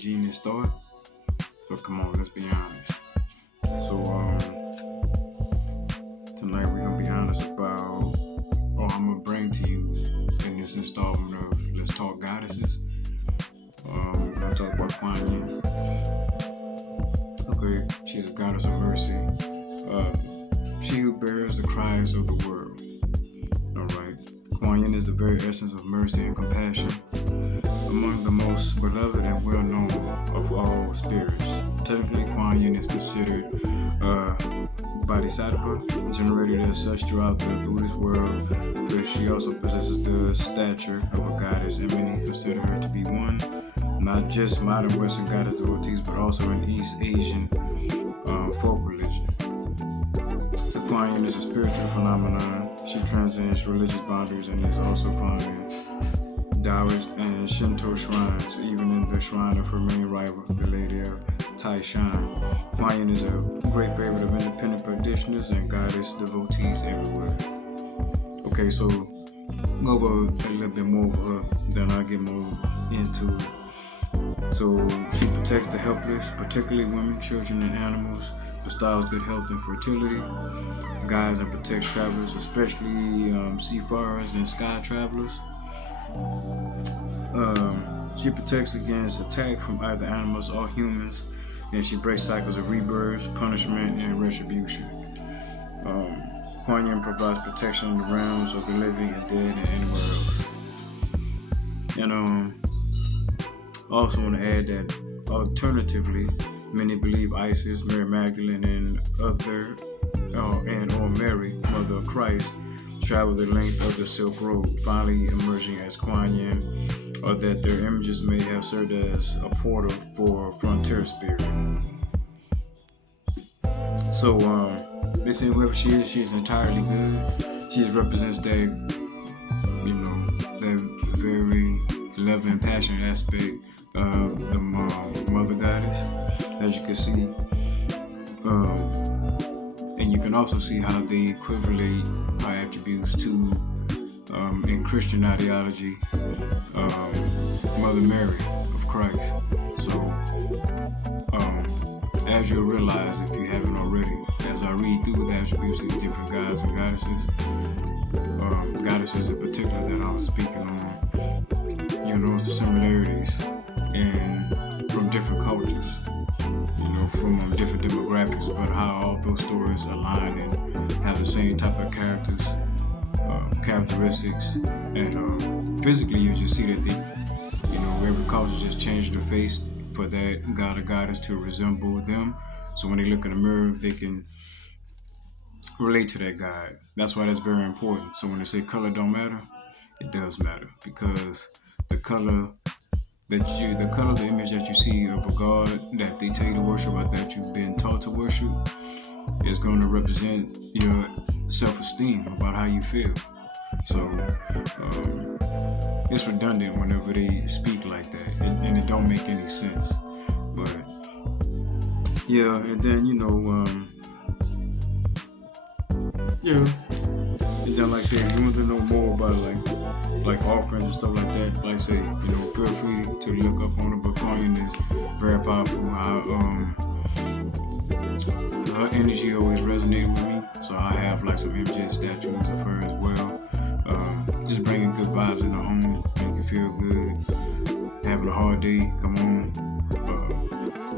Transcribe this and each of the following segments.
genius thought. So come on, let's be honest. So tonight we're gonna be honest about, or I'm gonna bring to you in this installment of Let's Talk Goddesses. We're gonna talk about Quan Yin. Okay, she's a goddess of mercy. She who bears the cries of the world. Alright. Quan Yin is the very essence of mercy and compassion, among the most beloved and well-known of all spirits. Technically, Quan Yin is considered bodhisattva, generated as such throughout the Buddhist world, but she also possesses the stature of a goddess, and many consider her to be one, not just modern Western goddess devotees, but also in East Asian folk religion. So Quan Yin is a spiritual phenomenon. She transcends religious boundaries and is also found in Taoist and Shinto shrines, even in the shrine of her main rival, the Lady of Taishan. Quan Yin is a great favorite of independent practitioners and goddess devotees everywhere. Okay, so go over a little bit more of her, then I'll get more into it. So she protects the helpless, particularly women, children, and animals, bestows good health and fertility, guides and protects travelers, especially seafarers and sky travelers. She protects against attack from either animals or humans, and she breaks cycles of rebirth, punishment, and retribution. Quan Yin provides protection in the realms of the living and dead and anywhere else. And I also want to add that alternatively, many believe Isis, Mary Magdalene, and or Mary, Mother of Christ, travel the length of the Silk Road, finally emerging as Quan Yin, or that their images may have served as a portal for frontier spirit. So they say whoever she is entirely good. She represents that, that very loving, passionate aspect of the mother goddess, as you can see. And you can also see how they equivalent her attributes to, in Christian ideology, Mother Mary of Christ. So, as you'll realize if you haven't already, as I read through the attributes of these different gods and goddesses, goddesses in particular that I was speaking on, it's the similarities and from different cultures, from different demographics, but how all those stories align and have the same type of characteristics, and physically you just see that every culture just changed the face for that god or goddess to resemble them. So when they look in the mirror, they can relate to that god. That's why that's very important. So when they say color don't matter, it does matter, because the color, the image that you see of a god that they tell you to worship or that you've been taught to worship is going to represent your self-esteem about how you feel. So it's redundant whenever they speak like that, and it don't make any sense. But yeah, and then and then like I say, if you want to know more about like offerings and stuff like that, like I say, feel free to look up on it. But Quan Yin is very powerful. Her energy always resonated with me, so I have like some images, statues of her as well. Just bringing good vibes in the home, make you feel good. Having a hard day, come on.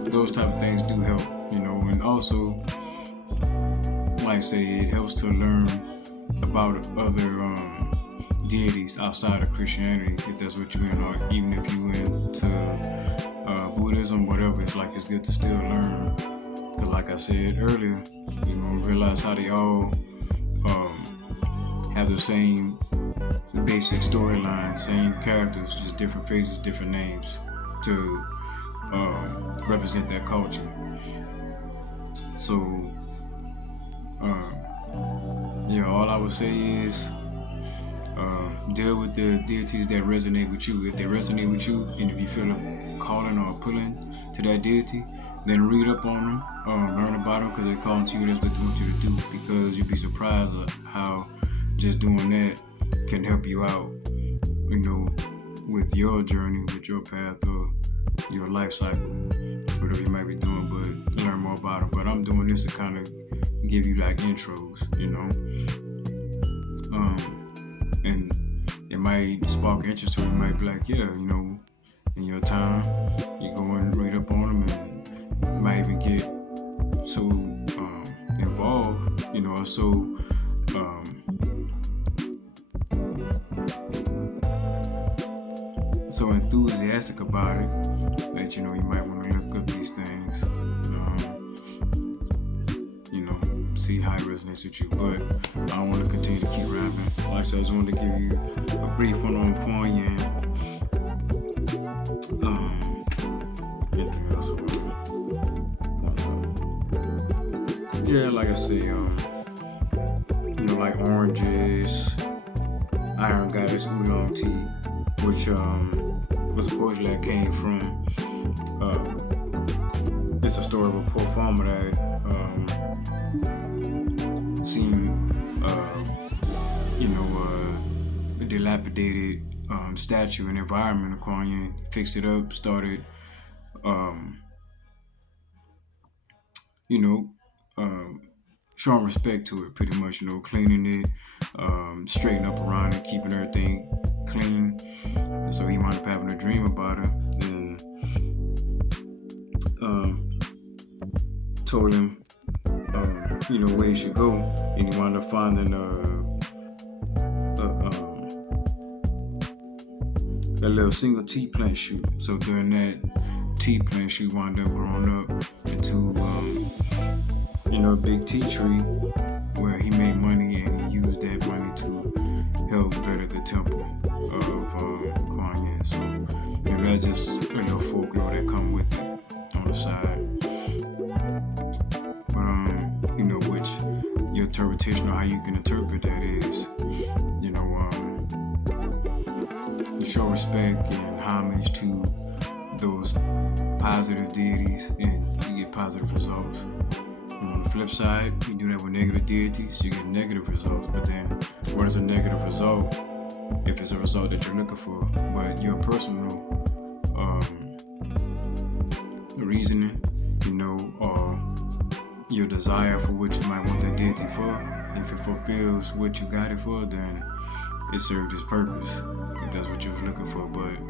Those type of things do help, and also, like I say, it helps to learn about other deities outside of Christianity, if that's what you're in, or even if you're into Buddhism, whatever. It's good to still learn, because like I said earlier, realize how they all have the same basic storyline, same characters, just different faces, different names to represent that culture. So all I would say is deal with the deities that resonate with you. If they resonate with you, and if you feel a calling or pulling to that deity, then read up on them, learn about them, because they're calling to you. That's what they want you to do, because you'd be surprised at how just doing that can help you out, with your journey, with your path, or your life cycle, whatever you might be doing, but learn more about them. But I'm doing this to kind of give you like intros, and it might spark interest, or you might be like, yeah, in your time, you go and read up on them, and you might even get so involved, or so enthusiastic about it that you might want to look up these things, see how it resonates with you. But I don't want to continue to keep rapping. Like I said, I just wanted to give you a brief one on Quan Yin. Anything else? Yeah, like I say, like oranges, Iron Goddess Oolong Tea, which was a poetry that came from. It's a story of a poor farmer that seen, a dilapidated statue and environment of Quan Yin, fixed it up, started, showing respect to it, pretty much, cleaning it, straightening up around it, keeping everything clean. So he wound up having a dream about it, and told him, where he should go, and he wound up finding a little single tea plant shoot. So during that tea plant shoot wound up growing up into a big tea tree where he made money, and he used that money to help better the temple of Quan Yin. So that's just a little folklore that come with it on the side. But which your interpretation or how you can interpret that is, you show respect and homage to those positive deities, and you get positive results. And on the flip side, you do that with negative deities, you get negative results. But then, what is a negative result if it's a result that you're looking for? But your personal reasoning, or your desire for what you might want that deity for, if it fulfills what you got it for, then it served its purpose, if that's what you was looking for. But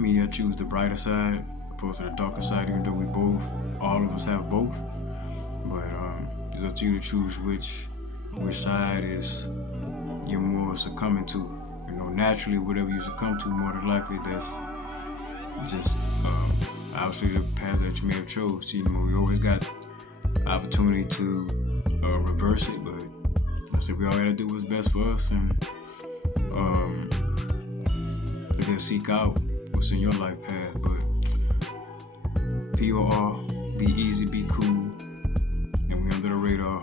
me, I choose the brighter side opposed to the darker side, even though all of us have both. But it's up to you to choose which side is you're more succumbing to. Naturally, whatever you succumb to, more than likely, that's just obviously the path that you may have chose. We always got opportunity to reverse it, but I said we all gotta do what's best for us, and then seek out what's in your life path. But POR, be easy, be cool, and we under the radar.